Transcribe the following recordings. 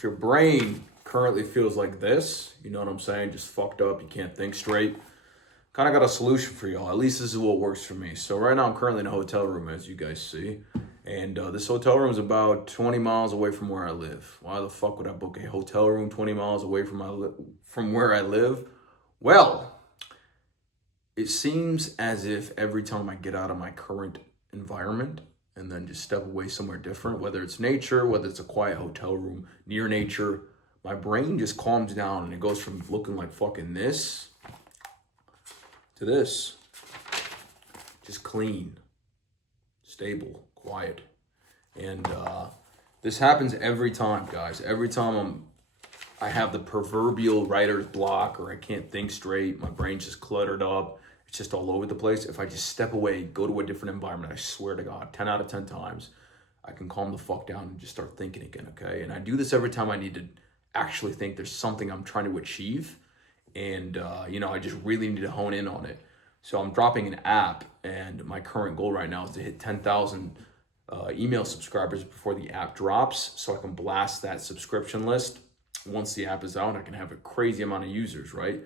if your brain currently feels like this, you know what I'm saying, just fucked up, you can't think straight, kind of got a solution for y'all. At least this is what works for me. So right now I'm currently in a hotel room, as you guys see. And this hotel room is about 20 miles away from where I live. Why the fuck would I book a hotel room 20 miles away from where I live? Well, it seems as if every time I get out of my current environment and then just step away somewhere different, whether it's nature, whether it's a quiet hotel room near nature, my brain just calms down and it goes from looking like fucking this to this. Just clean, stable, quiet. And this happens every time, guys. Every time I have the proverbial writer's block, or I can't think straight, my brain's just cluttered up, it's just all over the place. If I just step away, go to a different environment, I swear to God, 10 out of 10 times, I can calm the fuck down and just start thinking again, okay? And I do this every time I need to actually think there's something I'm trying to achieve. And, I just really need to hone in on it. So I'm dropping an app, and my current goal right now is to hit 10,000 email subscribers before the app drops, so I can blast that subscription list. Once the app is out, I can have a crazy amount of users, right?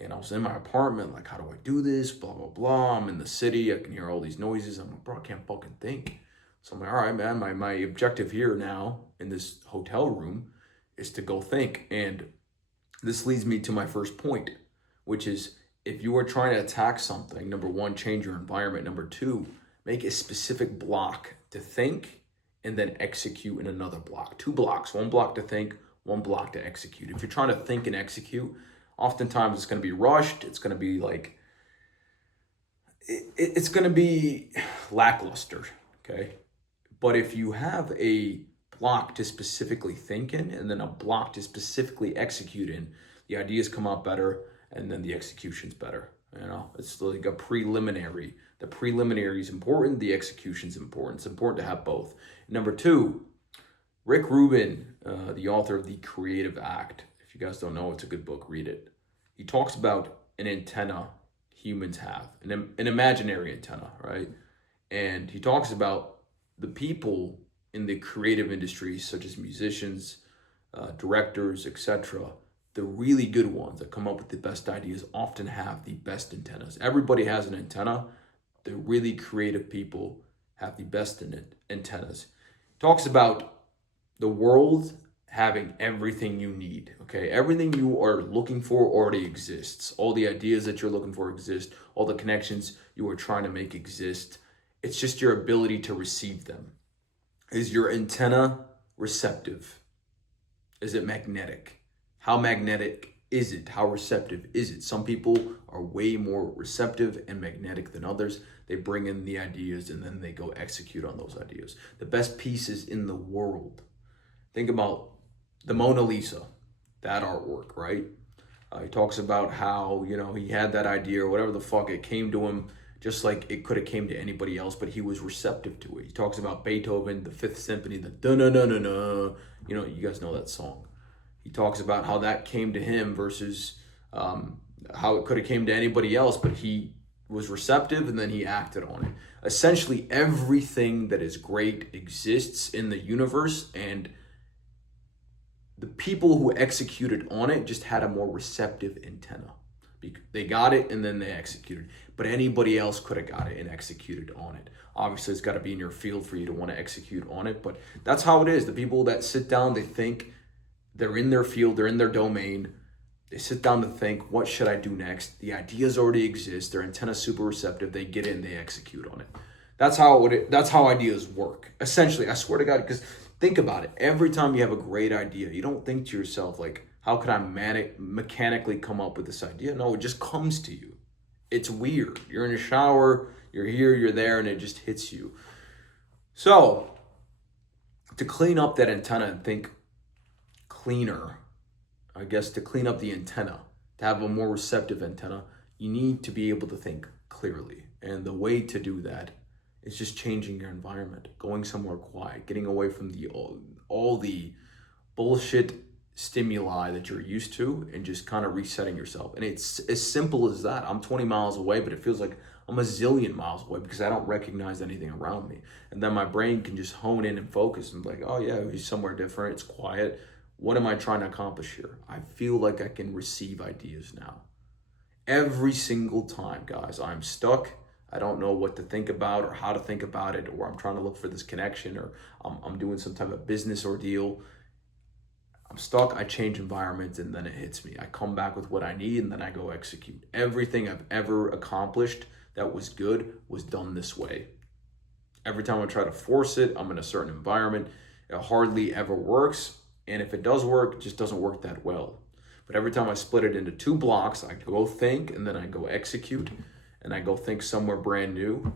And I was in my apartment, like, how do I do this? Blah, blah, blah. I'm in the city. I can hear all these noises. I'm like, bro, I can't fucking think. So I'm like, all right, man, my objective here now in this hotel room is to go think. And this leads me to my first point, which is if you are trying to attack something, number one, change your environment. Number two, make a specific block to think and then execute in another block. 2 blocks, 1 block to think, 1 block to execute. If you're trying to think and execute, oftentimes it's going to be rushed. It's going to be like, it's going to be lackluster, okay? But if you have a block to specifically think in and then a block to specifically execute in, the ideas come out better and then the execution's better. It's like a preliminary. The preliminary is important, the execution's important. It's important to have both. Number 2, Rick Rubin, the author of The Creative Act. If you guys don't know, it's a good book, read it. He talks about an antenna humans have, an imaginary antenna, right? And he talks about the people in the creative industries, such as musicians, directors, etc., the really good ones that come up with the best ideas often have the best antennas. Everybody has an antenna. The really creative people have the best antennas. He talks about the world having everything you need, okay? Everything you are looking for already exists. All the ideas that you're looking for exist. All the connections you are trying to make exist. It's just your ability to receive them. Is your antenna receptive? Is it magnetic? How magnetic is it? How receptive is it? Some people are way more receptive and magnetic than others. They bring in the ideas and then they go execute on those ideas. The best pieces in the world. Think about the Mona Lisa, that artwork, right? He talks about how, he had that idea or whatever the fuck, it came to him just like it could have came to anybody else, but he was receptive to it. He talks about Beethoven, the Fifth Symphony, the da-na-na-na-na, you guys know that song. He talks about how that came to him versus how it could have came to anybody else, but he was receptive and then he acted on it. Essentially, everything that is great exists in the universe, and the people who executed on it just had a more receptive antenna. They got it and then they executed. But anybody else could have got it and executed on it. Obviously, it's got to be in your field for you to want to execute on it, but that's how it is. The people that sit down, they think, they're in their field, they're in their domain. They sit down to think, what should I do next? The ideas already exist. Their antenna's super receptive. They get in, they execute on it. That's how ideas work. Essentially, I swear to God, because think about it. Every time you have a great idea, you don't think to yourself, like, how could I mechanically come up with this idea? No, it just comes to you. It's weird. You're in a shower, you're here, you're there, and it just hits you. So, to clean up that antenna and think cleaner, I guess to clean up the antenna, to have a more receptive antenna, you need to be able to think clearly. And the way to do that is just changing your environment, going somewhere quiet, getting away from all the bullshit stimuli that you're used to and just kind of resetting yourself. And it's as simple as that. I'm 20 miles away, but it feels like I'm a zillion miles away because I don't recognize anything around me. And then my brain can just hone in and focus and be like, oh yeah, he's somewhere different. It's quiet. What am I trying to accomplish here? I feel like I can receive ideas now. Every single time, guys, I'm stuck. I don't know what to think about or how to think about it, or I'm trying to look for this connection, or I'm doing some type of business ordeal. I'm stuck. I change environments and then it hits me. I come back with what I need and then I go execute. Everything I've ever accomplished that was good was done this way. Every time I try to force it, I'm in a certain environment. It hardly ever works. And if it does work, it just doesn't work that well. But every time I split it into 2 blocks, I go think and then I go execute and I go think somewhere brand new.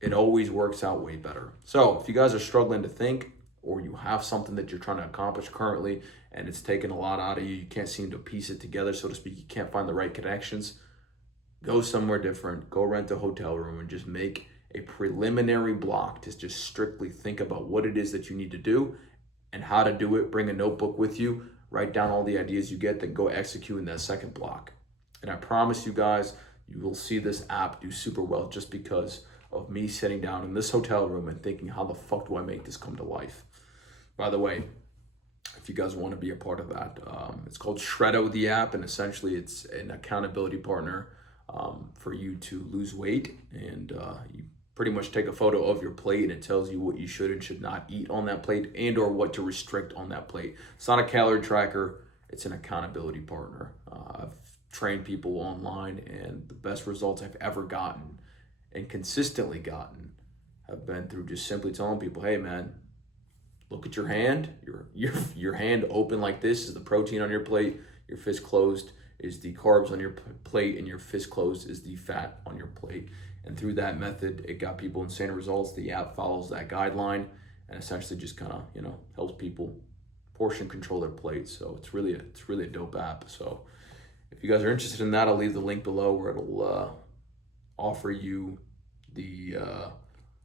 It always works out way better. So if you guys are struggling to think, or you have something that you're trying to accomplish currently and it's taken a lot out of you, you can't seem to piece it together, so to speak, you can't find the right connections, go somewhere different, go rent a hotel room and just make a preliminary block to just strictly think about what it is that you need to do and how to do it. Bring a notebook with you, write down all the ideas you get, then go execute in that second block. And I promise you guys, you will see this app do super well just because of me sitting down in this hotel room and thinking, how the fuck do I make this come to life? By the way, if you guys want to be a part of that, it's called Shreddo, the app, and essentially it's an accountability partner for you to lose weight. And you pretty much take a photo of your plate and it tells you what you should and should not eat on that plate and or what to restrict on that plate. It's not a calorie tracker, it's an accountability partner. I've trained people online and the best results I've ever gotten and consistently gotten have been through just simply telling people, hey man, look at your hand. Your hand open like this is the protein on your plate. Your fist closed is the carbs on your plate, and your fist closed is the fat on your plate. And through that method, it got people insane results. The app follows that guideline and essentially just kind of, helps people portion control their plates. So it's really a dope app. So if you guys are interested in that, I'll leave the link below where it'll offer you the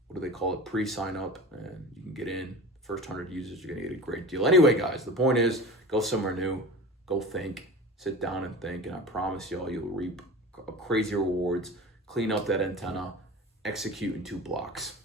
what do they call it, pre-sign up, and you can get in. First 100 users, you're gonna get a great deal. Anyway, guys, the point is, go somewhere new, go think, sit down and think, and I promise y'all, you'll reap crazy rewards. Clean up that antenna, execute in 2 blocks.